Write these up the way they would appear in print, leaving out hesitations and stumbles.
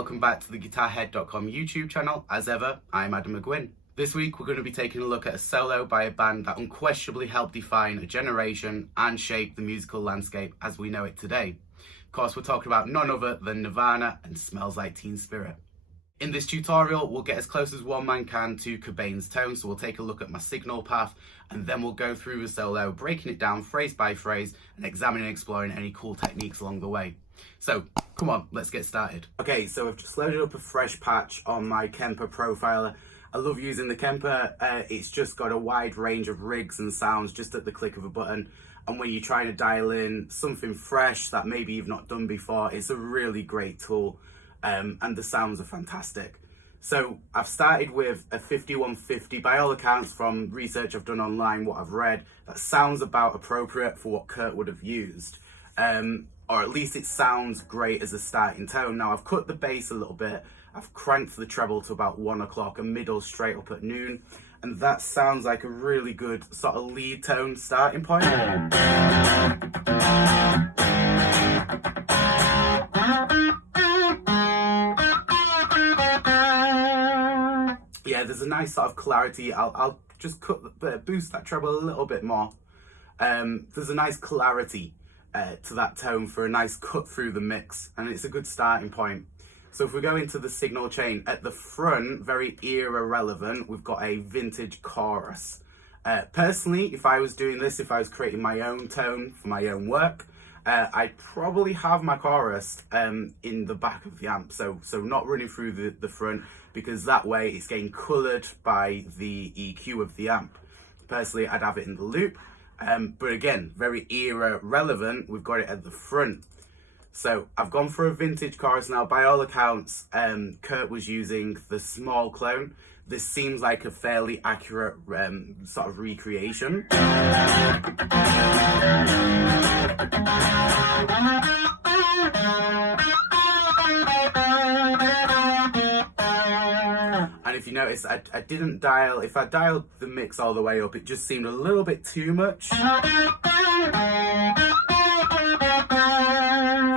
welcome back to the GuitarHead.com YouTube channel. As ever, I'm Adam McGuinn. This week we're going to be taking a look at a solo by a band that unquestionably helped define a generation and shape the musical landscape as we know it today. Of course, we're talking about none other than Nirvana and Smells Like Teen Spirit. In this tutorial, we'll get as close as one man can to Cobain's tone, so we'll take a look at my signal path, and then we'll go through the solo, breaking it down phrase by phrase, and examining and exploring any cool techniques along the way. So, come on, let's get started. Okay, so I've just loaded up a fresh patch on my Kemper profiler. I love using the Kemper. It's just got a wide range of rigs and sounds just at the click of a button. And when you're trying to dial in something fresh that maybe you've not done before, it's a really great tool. And the sounds are fantastic. So I've started with a 5150, by all accounts from research I've done online, what I've read, that sounds about appropriate for what Kurt would have used. Or at least it sounds great as a starting tone. Now I've cut the bass a little bit, I've cranked the treble to about 1 o'clock and middle straight up at noon. And that sounds like a really good sort of lead tone starting point. Yeah, there's a nice sort of clarity. I'll just boost that treble a little bit more. There's a nice clarity to that tone for a nice cut through the mix, and it's a good starting point. So if we go into the signal chain, at the front, very era relevant, we've got a vintage chorus. Personally, if I was doing this, if I was creating my own tone for my own work, I'd probably have my chorus in the back of the amp, so not running through the front, because that way it's getting coloured by the EQ of the amp. Personally, I'd have it in the loop, but again, very era relevant, we've got it at the front. So I've gone for a vintage chorus now. By all accounts, Kurt was using the small clone. This seems like a fairly accurate sort of recreation. And if you notice, I didn't dial, if I dialed the mix all the way up, it just seemed a little bit too much.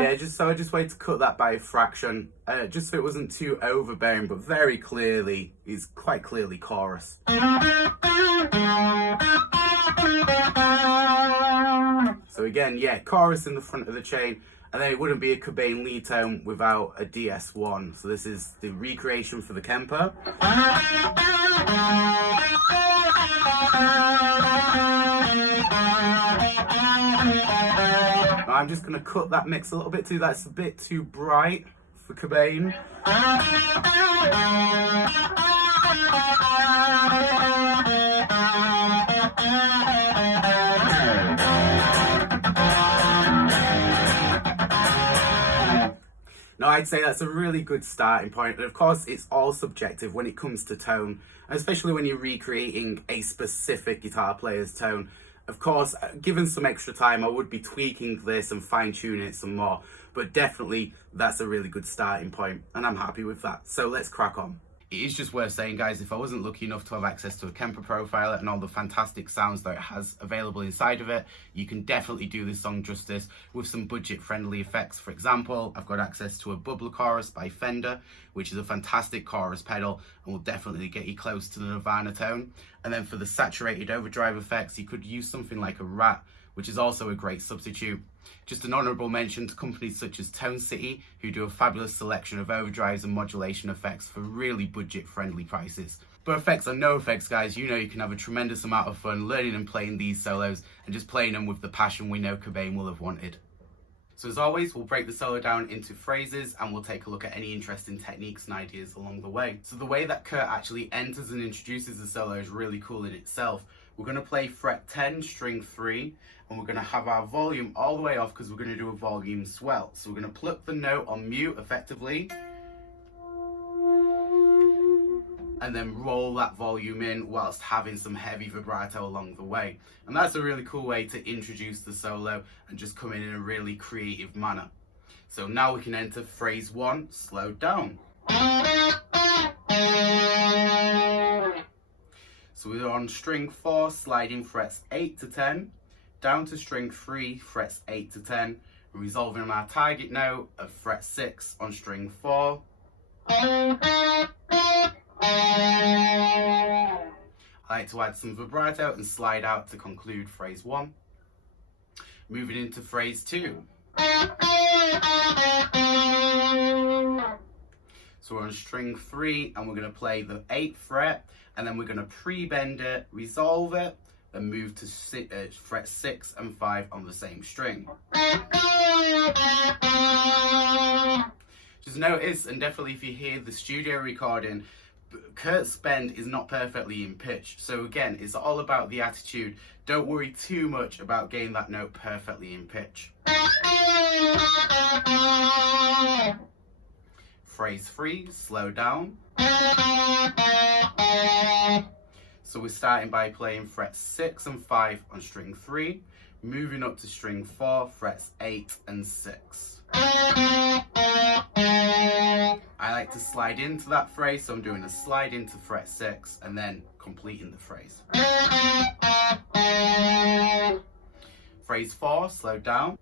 Yeah, I just wanted to cut that by a fraction, just so it wasn't too overbearing, but very clearly, is quite clearly chorus. So again, yeah, chorus in the front of the chain, and then it wouldn't be a Cobain lead tone without a DS1. So this is the recreation for the Kemper. I'm just going to cut that mix a little bit too. That's a bit too bright for Cobain. Now I'd say that's a really good starting point, and of course it's all subjective when it comes to tone, and especially when you're recreating a specific guitar player's tone. Of course, given some extra time, I would be tweaking this and fine-tuning it some more, but definitely that's a really good starting point, and I'm happy with that. So let's crack on. It is just worth saying, guys, if I wasn't lucky enough to have access to a Kemper profiler and all the fantastic sounds that it has available inside of it, you can definitely do this song justice with some budget-friendly effects. For example, I've got access to a bubbler chorus by Fender, which is a fantastic chorus pedal and will definitely get you close to the Nirvana tone. And then for the saturated overdrive effects, you could use something like a Rat, which is also a great substitute. Just an honourable mention to companies such as Tone City, who do a fabulous selection of overdrives and modulation effects for really budget-friendly prices. But effects or no effects, guys, you know you can have a tremendous amount of fun learning and playing these solos and just playing them with the passion we know Cobain will have wanted. So as always, we'll break the solo down into phrases and we'll take a look at any interesting techniques and ideas along the way. So the way that Kurt actually enters and introduces the solo is really cool in itself. We're going to play fret 10, string 3, and we're going to have our volume all the way off because we're going to do a volume swell. So we're going to pluck the note on mute effectively, and then roll that volume in whilst having some heavy vibrato along the way. And that's a really cool way to introduce the solo and just come in a really creative manner. So now we can enter phrase 1, slowed down. So we're on string 4, sliding frets 8 to 10, down to string 3, frets 8 to 10, resolving on our target note of fret 6 on string 4, I like to add some vibrato and slide out to conclude phrase 1. Moving into phrase 2. So we're on string 3 and we're going to play the 8th fret, and then we're going to pre-bend it, resolve it, then move to fret 6 and 5 on the same string. Just notice, and definitely if you hear the studio recording, Kurt's bend is not perfectly in pitch. So again, it's all about the attitude. Don't worry too much about getting that note perfectly in pitch. Phrase 3, slow down. So we're starting by playing frets 6 and 5 on string 3, moving up to string 4, frets 8 and 6. I like to slide into that phrase, so I'm doing a slide into fret 6 and then completing the phrase. Phrase 4, slow down.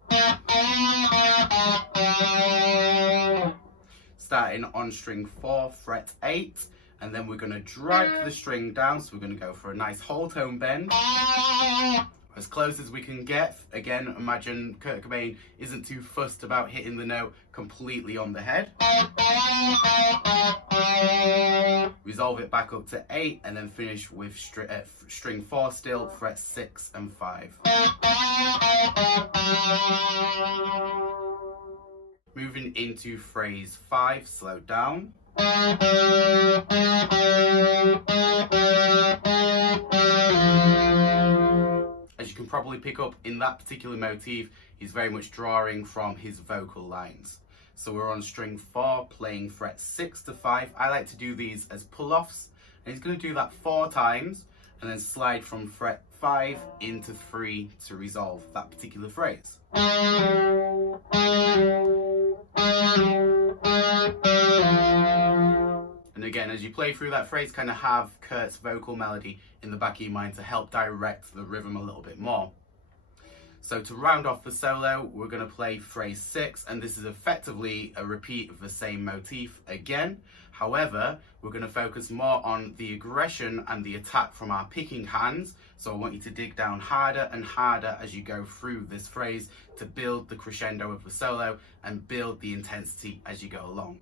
Starting on string 4, fret 8, and then we're going to drag the string down, so we're going to go for a nice whole tone bend. As close as we can get. Again, imagine Kurt Cobain isn't too fussed about hitting the note completely on the head. Resolve it back up to 8 and then finish with string 4 still, fret 6 and 5. Moving into phrase 5, slow down. As you can probably pick up in that particular motif, he's very much drawing from his vocal lines. So we're on string 4, playing fret 6 to 5. I like to do these as pull-offs, and he's going to do that 4 times, and then slide from fret 5 into 3 to resolve that particular phrase. And again, as you play through that phrase, kind of have Kurt's vocal melody in the back of your mind to help direct the rhythm a little bit more. So to round off the solo, we're going to play phrase 6, and this is effectively a repeat of the same motif again. However, we're going to focus more on the aggression and the attack from our picking hands. So I want you to dig down harder and harder as you go through this phrase to build the crescendo of the solo and build the intensity as you go along.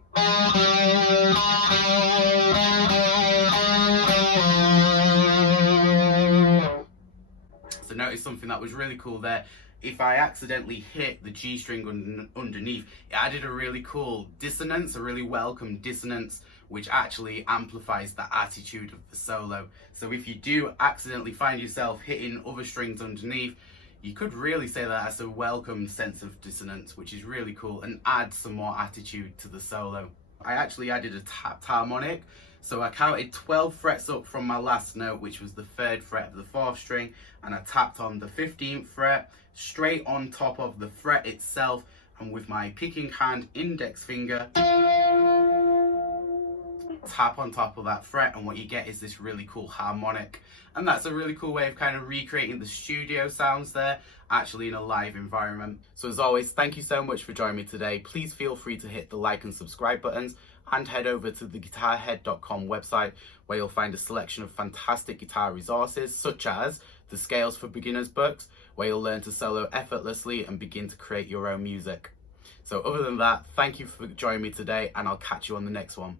So notice something that was really cool there. If I accidentally hit the G string underneath, it added a really cool dissonance, a really welcome dissonance, which actually amplifies the attitude of the solo. So if you do accidentally find yourself hitting other strings underneath, you could really say that that's a welcome sense of dissonance, which is really cool and adds some more attitude to the solo. I actually added a tapped harmonic. So I counted 12 frets up from my last note, which was the 3rd fret of the 4th string, and I tapped on the 15th fret, straight on top of the fret itself, and with my picking hand index finger, tap on top of that fret, and what you get is this really cool harmonic. And that's a really cool way of kind of recreating the studio sounds there, actually in a live environment. So as always, thank you so much for joining me today. Please feel free to hit the like and subscribe buttons, and head over to the guitarhead.com website, where you'll find a selection of fantastic guitar resources, such as the Scales for Beginners books, where you'll learn to solo effortlessly and begin to create your own music. So other than that, thank you for joining me today, and I'll catch you on the next one.